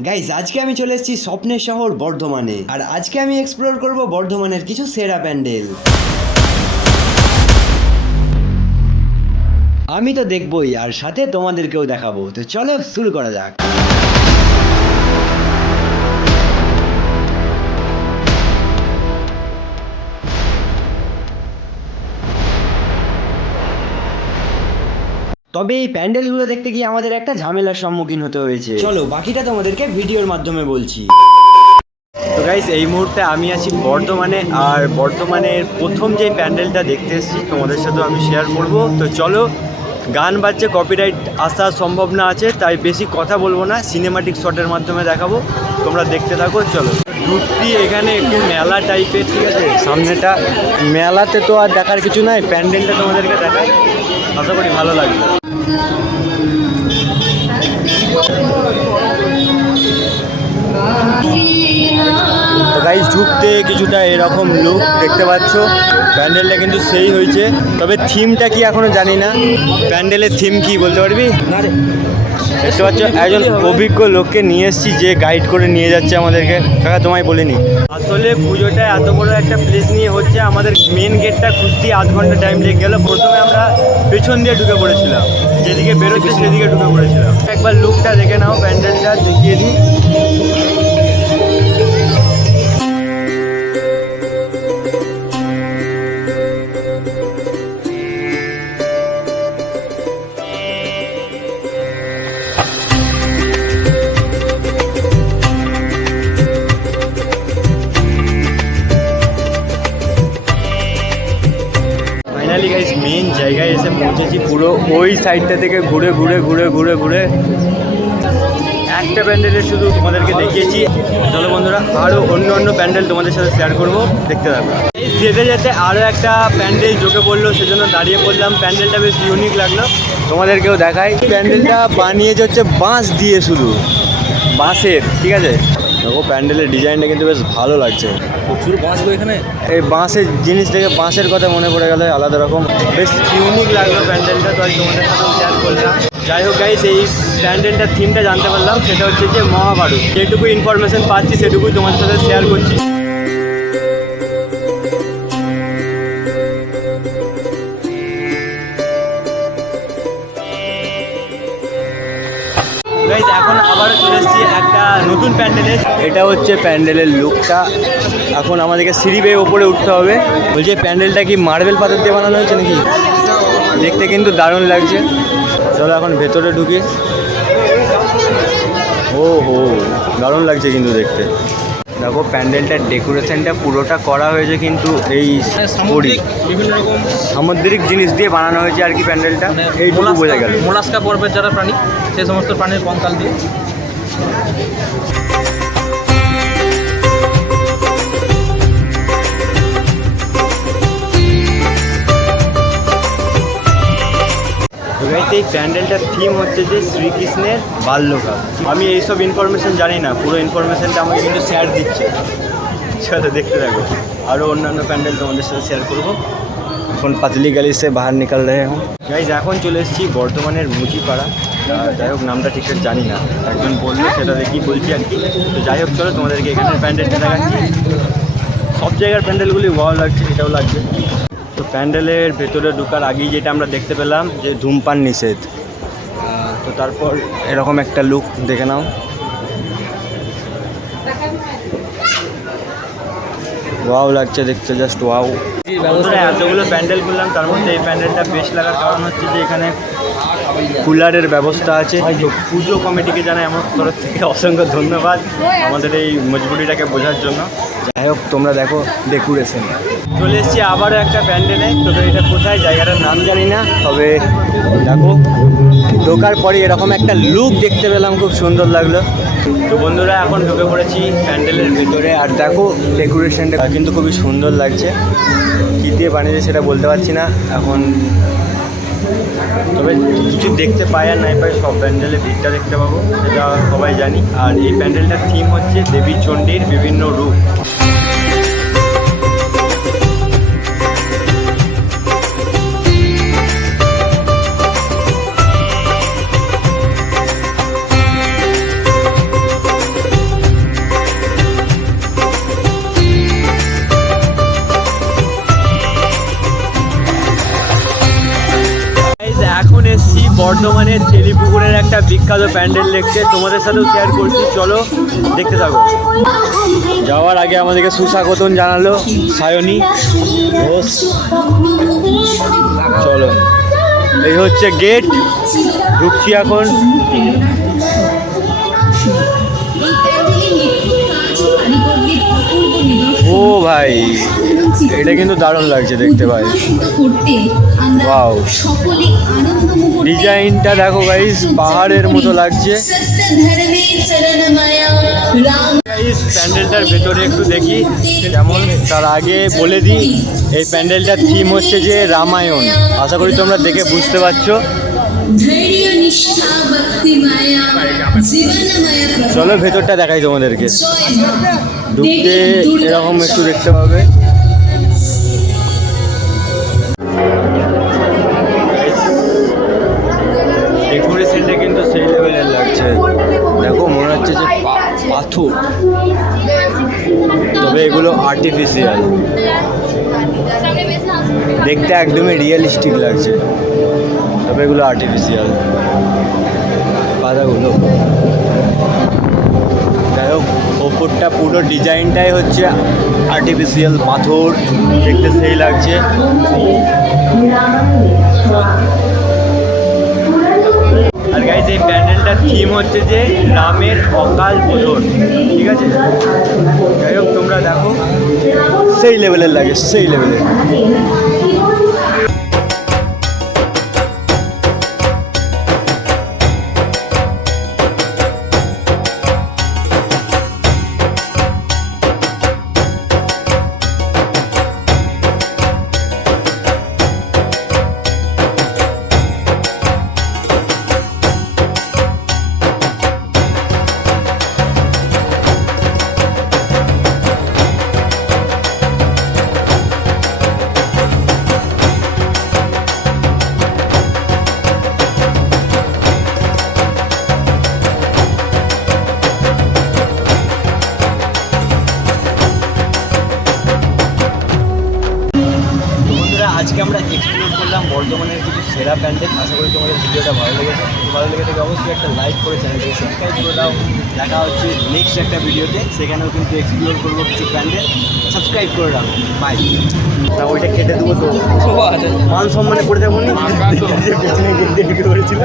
Guys আজকে আমি চলে এসেছি স্বপ্নের শহর বর্ধমানে। আর আজকে আমি এক্সপ্লোর করব বর্ধমানের কিছু সেরা প্যান্ডেল। আমি তো দেখবই, আর সাথে তোমাদেরকেও দেখাবো। তো চলো শুরু করা যাক। তবে এই প্যান্ডেলগুলো দেখতে গিয়ে আমাদের একটা ঝামেলার সম্মুখীন হতে হয়েছে। চলো, বাকিটা তোমাদেরকে ভিডিওর মাধ্যমে বলছি। গাইস এই মুহূর্তে আমি আছি বর্ধমানে, আর বর্ধমানের প্রথম যে প্যান্ডেলটা দেখতে এসেছি, তোমাদের সাথে আমি শেয়ার করব। তো চলো, গান বাজছে কপিরাইট আসার সম্ভাবনা আছে, তাই বেশি কথা বলব না সিনেমাটিক শটের মাধ্যমে দেখাবো। তোমরা দেখতে থাকো, চলো। ঢুকতি এখানে একটু মেলা টাইপের ঠিক আছে? সামনেটা, মেলাতে তো আর দেখার কিছু নাই, প্যান্ডেলটা তোমাদেরকে দেখায় আশা করি ভালো লাগবে। তো ঢুকতে কিছুটা এরকম লুক দেখতে পাচ্ছ। প্যান্ডেলটা কিন্তু সেই হয়েছে। তবে থিমটা কি এখনও জানি না। প্যান্ডেলের থিম কি বলতে পারবি? দেখতে পাচ্ছ একজন অভিজ্ঞ লোককে নিয়ে এসেছি যে গাইড করে নিয়ে যাচ্ছে আমাদেরকে। কাকা তোমায় বলিনি। আসলে পুজোটা এত বড় একটা প্লেস নিয়ে হচ্ছে আমাদের মেন গেটটা খুঁজতে আধ ঘণ্টা টাইম লেগে গেল। প্রথমে আমরা পেছন দিয়ে ঢুকে পড়েছিলাম। যেদিকে বেরোচ্ছে সেদিকে ঢুকে পড়েছিলাম। একবার লুকটা দেখে নাও প্যান্ডেলটা দেখিয়ে দিই। পুরো ওই সাইডটা থেকে ঘুরে ঘুরে ঘুরে ঘুরে ঘুরে। একটা প্যান্ডেলে শুধু তোমাদেরকে দেখিয়েছি। চলো বন্ধুরা আরও অন্য অন্য প্যান্ডেল তোমাদের সাথে শেয়ার করব, দেখতে থাকো। এই যেতে যেতে আরও একটা প্যান্ডেল চোখে পড়ল, সেজন্য দাঁড়িয়ে পড়লাম। প্যান্ডেলটা বেশ ইউনিক লাগল। তোমাদেরকেও দেখাই। প্যান্ডেলটা বানিয়েছে হচ্ছে বাঁশ দিয়ে শুধু। বাঁশের, ঠিক আছে? দেখো প্যান্ডেলের ডিজাইনটা কিন্তু বেশ ভালো লাগছে। প্রচুর বাঁশ এখানে। এই বাঁশের জিনিস থেকে বাঁশের কথা মনে পড়ে গেলে আলাদা রকম। বেশ ইউনিক লাগল প্যান্ডেলটা তো আজ তোমাদের সাথে শেয়ার করলাম। যাই হোক গাইস এই প্যান্ডেলটার থিমটা জানতে পারলাম সেটা হচ্ছে যে মহাভারত যেটুকু ইনফরমেশন পাচ্ছি সেটুকুই তোমাদের সাথে শেয়ার করছি। গাইজ এখন আবারও চলে এসেছি একটা নতুন প্যান্ডেলে। এটা হচ্ছে প্যান্ডেলের লুকটা। এখন আমাদেরকে সিঁড়ি বেয়ে ওপরে উঠতে হবে। বলছি, প্যান্ডেলটা কি মার্বেল পাথর দিয়ে বানানো হয়েছে নাকি? দেখতে কিন্তু দারুণ লাগছে। চলো এখন ভেতরে ঢুকি। ও হো দারুণ লাগছে কিন্তু দেখতে। দেখো প্যান্ডেলটার ডেকোরেশনটা পুরোটা করা হয়েছে কিন্তু এই মানে সামুদ্রিক বিভিন্ন রকম সামুদ্রিক জিনিস দিয়ে বানানো হয়েছে আর কি প্যান্ডেলটা। এই বোঝা গেল। মোলাস্কা পর্বের যারা প্রাণী সে সমস্ত প্রাণীর কঙ্কাল দিয়ে। প্যান্ডেলটার থিম হচ্ছে যে শ্রীকৃষ্ণের বাল্যকাল। আমি এইসব ইনফরমেশন জানি না পুরো ইনফরমেশনটা আমাকে কিন্তু শেয়ার দিচ্ছে। চলো দেখতে থাকো। আরও অন্যান্য প্যান্ডেল তোমাদের সাথে শেয়ার করব। এখন পাতলি গালি সে বাহার নিকাল হুম গাইজ এখন চলে এসেছি বর্ধমানের মুচিপাড়া। যাই হোক নামটা ঠিকঠাক জানি না। একজন বলল সেটা দেখি বলছি আর কি। তো যাই হোক চলো তোমাদেরকে এখানের প্যান্ডেলটা দেখাচ্ছি। সব জায়গার প্যান্ডেলগুলি ভালো লাগছে এটাও লাগছে। তো প্যান্ডেলের ভেতরে ঢোকার আগেই যেটা আমরা দেখতে পেলাম যে ধূমপান নিষেধ। তো তারপর এরকম একটা লুক দেখে নাও। ওয়াও লাগছে দেখতে জাস্ট ওয়াও এতগুলো প্যান্ডেল করলাম তার মধ্যে এই প্যান্ডেলটা বেশ লাগার কারণ হচ্ছে যে এখানে কুলারের ব্যবস্থা আছে। পুজো কমিটিকে জানাই আমার তরফ থেকে অসংখ্য ধন্যবাদ আমাদের এই মজবুরিটাকে বোঝার জন্য। যাই হোক তোমরা দেখো ডেকোরেশন। চলে এসেছি আবারও একটা প্যান্ডেলে। তবে এটা কোথায়, জায়গাটার নাম জানি না, তবে দেখো। ঢোকার পরে এরকম একটা লুক দেখতে পেলাম, খুব সুন্দর লাগল। তো বন্ধুরা, এখন ঢুকে পড়েছি প্যান্ডেলের ভিতরে। আর দেখো ডেকোরেশনটা কিন্তু খুবই সুন্দর লাগছে। কী দিয়ে বানিয়েছে সেটা বলতে পারছি না। এখন তবে কিছু দেখতে পাই আর নাই পাই, সব প্যান্ডেলে ভিড়টা দেখতে পাবো, সেটা সবাই জানি। আর এই প্যান্ডেলটার থিম হচ্ছে দেবী চণ্ডীর বিভিন্ন রূপ। একটা বিখ্যাত প্যান্ডেল দেখতে তোমাদের সাথেও শেয়ার করছি। চলো, দেখতে থাকো। যাওয়ার আগে আমাদেরকে সুস্বাগতম জানালো সায়নী চলো, এই হচ্ছে গেট ঢুকছি এখন। ও ভাই এটা কিন্তু দারুণ লাগছে দেখতে ভাই। Wow. ডিজাইনটা দেখো গাইস পাহাড়ের মতো লাগছে। গাইস প্যান্ডেলটার ভেতরে একটু দেখি যেমন তার আগে বলে দিই এই প্যান্ডেলটার থিম হচ্ছে যে রামায়ণ। আশা করি তোমরা দেখে বুঝতে পারছ। চলো ভেতরটা দেখাই তোমাদেরকে। ঢুকতে এরকম একটু দেখতে পাবে। পাথর। তবে এগুলো আর্টিফিশিয়াল দেখতে একদমই রিয়েলিস্টিক লাগছে। তবে এগুলো আর্টিফিশিয়াল পাতাগুলো যাই হোক, ওপরটা পুরো ডিজাইনটাই হচ্ছে আর্টিফিশিয়াল পাথর। দেখতে সেই লাগছে। আর গাইজ এই প্যান্ডেলটার থিম হচ্ছে যে রামের অকাল বোধন ঠিক আছে? যাই হোক, তোমরা দেখো। সেই লেভেলের লাগে, সেই লেভেলের আজকে আমরা এক্সপ্লোর করলাম বর্ধমানের কিছু সেরা প্যান্ডেল আশা করি তোমাদের ভিডিওটা ভালো লেগেছে। ভালো লেগে থাকে অবশ্যই একটা লাইক করে চ্যানেলকে সাবস্ক্রাইব করে দাও। দেখা হচ্ছে নেক্সট একটা ভিডিওতে সেখানেও কিন্তু এক্সপ্লোর করব কিছু প্যান্ডেল সাবস্ক্রাইব করে রাখো। বাই না ওইটা কেটে দেবো তো। মান সম্মানে করে যাব নি। পেছনে গিয়ে করেছিল।